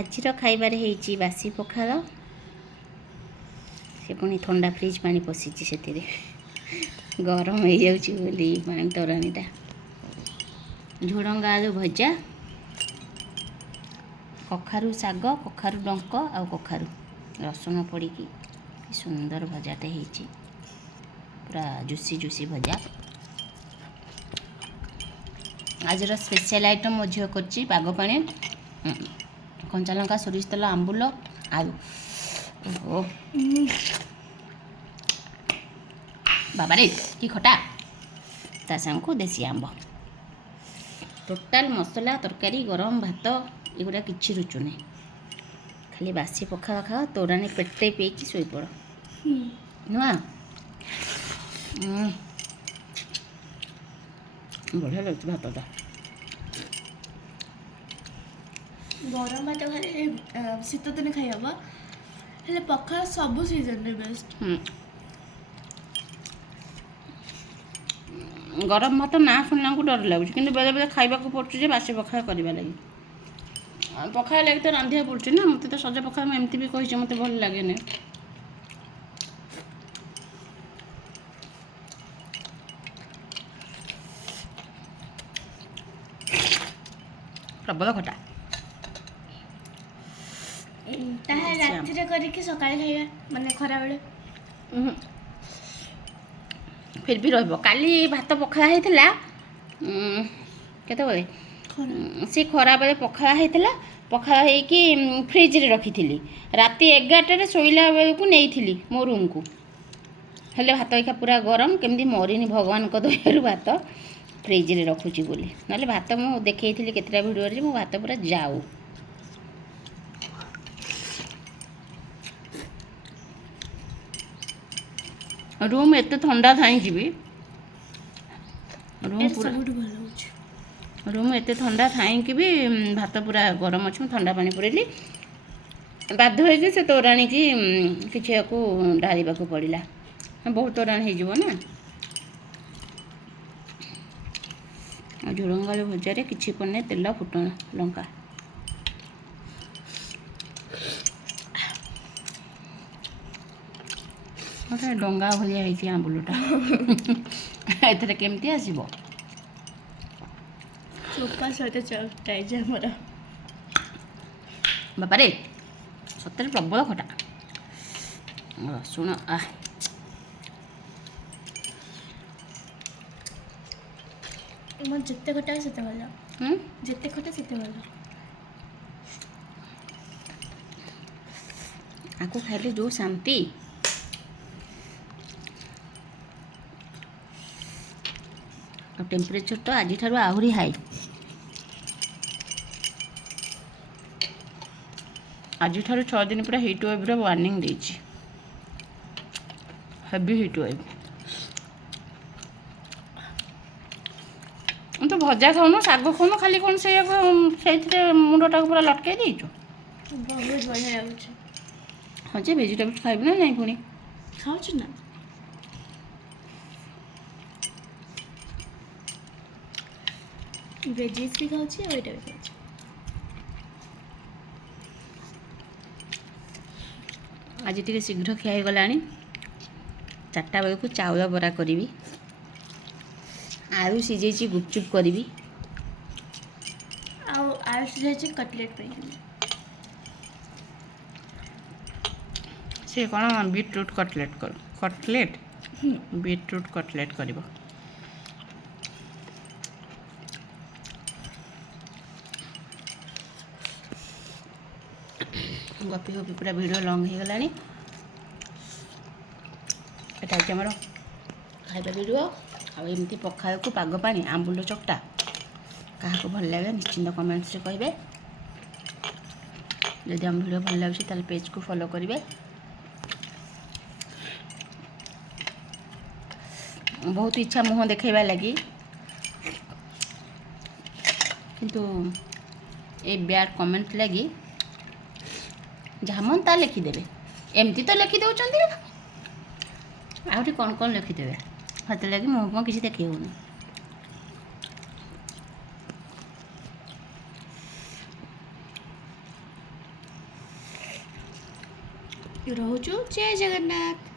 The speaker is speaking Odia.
ଆଜିର ଖାଇବାରେ ହେଇଛି ବାସି ପଖାଳ, ସେ ପୁଣି ଥଣ୍ଡା ଫ୍ରିଜ୍ ପାଣି ପଶିଛି, ସେଥିରେ ଗରମ ହେଇଯାଉଛି ବୋଲି ପାଣି ତୋରାଣୀଟା। ଝୁଡ଼ଙ୍ଗ ଆଳୁ ଭଜା, କଖାରୁ ଶାଗ, କଖାରୁ ଡଙ୍କ ଆଉ କଖାରୁ ରସୁଣ ପଡ଼ିକି କି ସୁନ୍ଦର ଭଜାଟେ ହେଇଛି, ପୁରା ଜୁସି ଜୁସି ଭଜା। ଆଜିର ସ୍ପେଶାଲ୍ ଆଇଟମ୍ ମୋ ଝିଅ କରିଛି ପାଗ ପାଣି, କଞ୍ଚାଲଙ୍କା, ସୋରିଷ ତେଲ, ଆମ୍ବୁଲ, ଆଳୁ। ଓହୋ ବାବାରେ କି ଖଟା, ତା ସାଙ୍ଗକୁ ଦେଶୀ ଆମ୍ବ। ଟୋଟାଲ୍ ମସଲା ତରକାରୀ, ଗରମ ଭାତ ଏଗୁଡ଼ା କିଛି ରୁଚୁନି। ଖାଲି ବାସି ପଖାଳ ଖାଅ, ତୋରାଣୀ ପେଟେ ପିଇକି ଶୋଇପଡ଼। ନୁହଁ ବଢ଼ିଆ ଲାଗୁଛି ଭାତଟା। ଗରମ ଭାତ ଖାଲି ଶୀତ ଦିନେ ଖାଇହବ, ହେଲେ ପଖାଳ ସବୁ ସିଜନରେ ବେଷ୍ଟ। ଗରମ ଭାତ ନା ଶୁଣିଲାକୁ ଡର ଲାଗୁଛି, କିନ୍ତୁ ବେଳେବେଳେ ଖାଇବାକୁ ପଡ଼ୁଛି ଯେ ବାସି ପଖାଳ କରିବା ଲାଗି। ପଖାଳ ଲାଗି ତ ରାନ୍ଧିବାକୁ ପଡ଼ୁଛି ନା। ମୋତେ ତ ସଜ ପଖାଳ ମୁଁ ଏମିତି ବି କହିଛି ମୋତେ ଭଲ ଲାଗେନି। ପ୍ରବଳ ଖଟା। ତାହା ରାତିରେ କରିକି ସକାଳେ ଖାଇବା, ମାନେ ଖରାବେଳେ ଫିର୍ ବି ରହିବ। କାଲି ଭାତ ପଖାଳ ହେଇଥିଲା, କେତେବେଳେ ସେ ଖରାବେଳେ ପଖାଳ ହେଇଥିଲା। ପଖାଳ ହେଇକି ଫ୍ରିଜରେ ରଖିଥିଲି, ରାତି 11ଟାରେ ଶୋଇଲା ବେଳକୁ ନେଇଥିଲି ମୋ ରୁମ୍କୁ। ହେଲେ ଭାତ ଏକା ପୁରା ଗରମ, କେମିତି ମରିନି ଭଗବାନଙ୍କ ଦୟାରୁ ଭାତ ଫ୍ରିଜରେ ରଖୁଛି ବୋଲି। ନହେଲେ ଭାତ ମୁଁ ଦେଖେଇଥିଲି କେତେଟା ଭିଡ଼ିଓରେ ଯେ ମୋ ଭାତ ପୁରା ଯାଉ। ରୁମ୍ ଏତେ ଥଣ୍ଡା ଥାଇକି ବି ରୁମ୍ ଏତେ ଥଣ୍ଡା ଥାଇକି ବି ଭାତ ପୁରା ଗରମ ଅଛି। ମୁଁ ଥଣ୍ଡା ପାଣି ପୁରେଇଲି, ବାଧ୍ୟ ହୋଇକି ସେ ତୋରାଣୀକି କିଛିକୁ ଢାଳିବାକୁ ପଡ଼ିଲା। ବହୁତ ତୋରାଣୀ ହେଇଯିବ ନା। ଆଉ ଝୁଡ଼ଙ୍ଗ ଆଳୁ ଭଜାରେ କିଛି ପଡ଼ୁନି, ତେଲ, ଫୁଟଣ, ଲଙ୍କା। ଗୋଟେ ଡଙ୍ଗା ଭଳିଆ ହେଇଛି ଆମ୍ବୁଲଟା। ଏଥିରେ କେମିତି ଆସିବ? ଚୋପା ସହିତ ଚକଟା ହେଇଛି ଆମର। ବାପାରେ ସତରେ ପ୍ରବଳ ଖଟା। ରସୁଣ ମୋର ଯେତେ ଖଟା ସେତେ ଭଲ, ଯେତେ ଖଟା ସେତେ ଭଲ। ଆକୁ ଖାଇଲେ ଯେଉଁ ଶାନ୍ତି। ଆଉ ଟେମ୍ପରେଚର୍ ତ ଆଜିଠାରୁ ଆହୁରି ହାଇ। ଆଜିଠାରୁ 6 ଦିନ ପୁରା ହିଟ୍ ୱେଭ୍ର ୱାର୍ଣ୍ଣିଂ ଦେଇଛି, ହେଭି ହିଟ୍ ୱେଭ୍। ତୁ ଭଜା ଖାଉନୁ, ଶାଗ ଖାଉନୁ, ଖାଲି କ'ଣ ସେଇଥିରେ ମୁଣ୍ଡଟାକୁ ପୁରା ଲଟକେଇ ଦେଇଛୁ। ବହୁତ ବଢ଼ିଆ ଲାଗୁଛି। ହଁ ଯେ ଭେଜିଟେବଲ୍ସ ଖାଇବୁ ନା ନାଇଁ? ପୁଣି ଖାଉଛି ନା, ଭେଜିସ୍ ବି ଖାଉଛି ଆଉ ଏଇଟା ବି ଖାଉଛି। ଆଜି ଟିକେ ଶୀଘ୍ର ଖିଆ ହେଇଗଲାଣି। 4ଟା ବେଳକୁ ଚାଉଳ ବରା କରିବି, ଆଳୁ ସିଝେଇଛି ଗୁପଚୁପ୍ କରିବି, ଆଉ ଆଳୁ ସିଝା କଟଲେଟ୍ ପାଇଁ ସେ କ'ଣ ବିଟ୍ରୁଟ୍ କଟଲେଟ୍ ବିଟ୍ରୁଟ୍ କଟଲେଟ୍ କରିବ। ଗପି ଗପି ପୁରା ଭିଡ଼ିଓ ଲଙ୍ଗ୍ ହେଇଗଲାଣି। ଏଟା ହେଉଛି ଆମର ଖାଇବା ଭିଡ଼ିଓ। ଆଉ ଏମିତି ପଖାଳକୁ ପାଗ ପାଣି, ଆମ୍ବୁଲ ଚକଟା କାହାକୁ ଭଲ ଲାଗେ ନିଶ୍ଚିନ୍ତ କମେଣ୍ଟସରେ କହିବେ। ଯଦି ଆମ ଭିଡ଼ିଓ ଭଲ ଲାଗୁଛି ତାହେଲେ ପେଜ୍କୁ ଫଲୋ କରିବେ। ବହୁତ ଇଚ୍ଛା ମୁହଁ ଦେଖାଇବା ଲାଗି, କିନ୍ତୁ ଏ ବ୍ୟାଡ୍ କମେଣ୍ଟ ଲାଗି ଯାହା ମନ ତା ଲେଖିଦେବେ। ଏମିତି ତ ଲେଖିଦେଉଛନ୍ତି, ଆହୁରି କ'ଣ କ'ଣ ଲେଖିଦେବେ। ସେଥିଲାଗି ମୁହଁ କିଛି ଦେଖେଇ ହେଉନି। ରହୁଛୁ। ଜୟ ଜଗନ୍ନାଥ।